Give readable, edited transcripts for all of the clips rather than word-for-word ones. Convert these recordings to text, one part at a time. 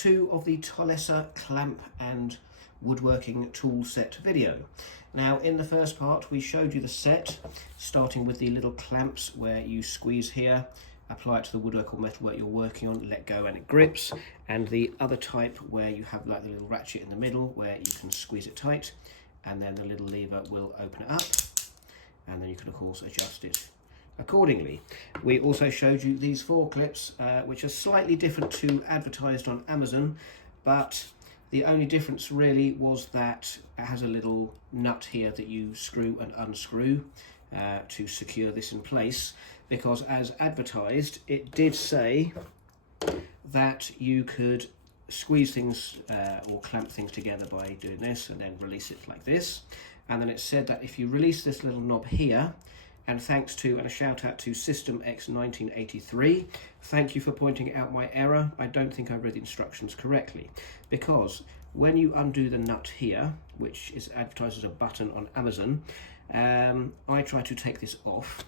2 of the Tolesa clamp and woodworking tool set video. Now in the first part we showed you the set, starting with the little clamps where you squeeze here, apply it to the woodwork or metalwork you're working on, let go and it grips, and the other type where you have like the little ratchet in the middle where you can squeeze it tight and then the little lever will open it up, and then you can of course adjust it accordingly. We also showed you these 4 clips which are slightly different to advertised on Amazon, but the only difference really was that it has a little nut here that you screw and unscrew to secure this in place, because as advertised it did say that you could squeeze things or clamp things together by doing this and then release it like this, and then it said that if you release this little knob here, and thanks to, and a shout out to System X 1983, thank you for pointing out my error. I don't think I read the instructions correctly, because when you undo the nut here, which is advertised as a button on Amazon, I tried to take this off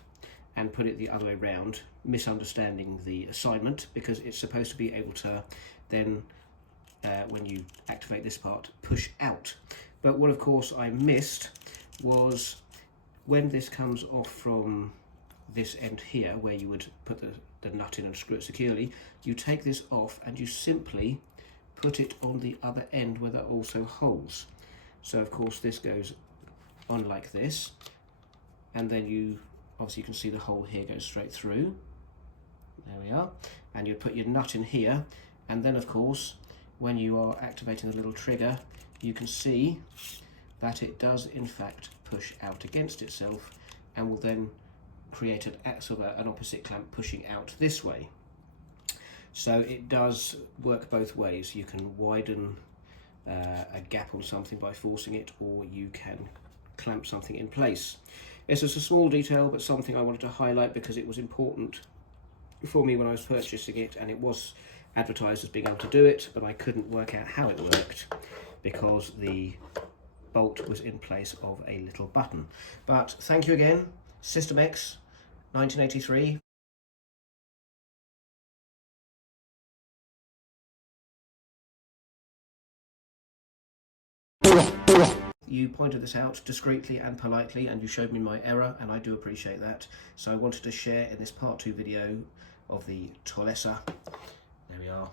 and put it the other way around, misunderstanding the assignment, because it's supposed to be able to then, when you activate this part, push out. But what of course I missed was when this comes off from this end here, where you would put the nut in and screw it securely, you take this off and you simply put it on the other end where there are also holes. So of course this goes on like this, and then you obviously you can see the hole here goes straight through. There we are. And you put your nut in here, and then of course when you are activating the little trigger, you can see that it does in fact push out against itself and will then create an opposite clamp pushing out this way. So it does work both ways. You can widen a gap on something by forcing it, or you can clamp something in place. It's just a small detail, but something I wanted to highlight because it was important for me when I was purchasing it, and it was advertised as being able to do it, but I couldn't work out how it worked because the bolt was in place of a little button. But thank you again, System X 1983. You pointed this out discreetly and politely, and you showed me my error, and I do appreciate that. So I wanted to share in this part 2 video of the Tolesa, there we are,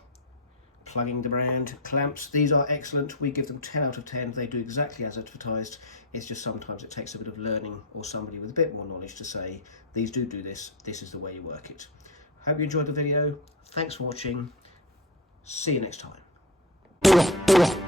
plugging the brand clamps. These are excellent. We give them 10 out of 10. They do exactly as advertised. It's just sometimes it takes a bit of learning or somebody with a bit more knowledge to say, these do this, this is the way you work it. Hope you enjoyed the video. Thanks for watching. See you next time.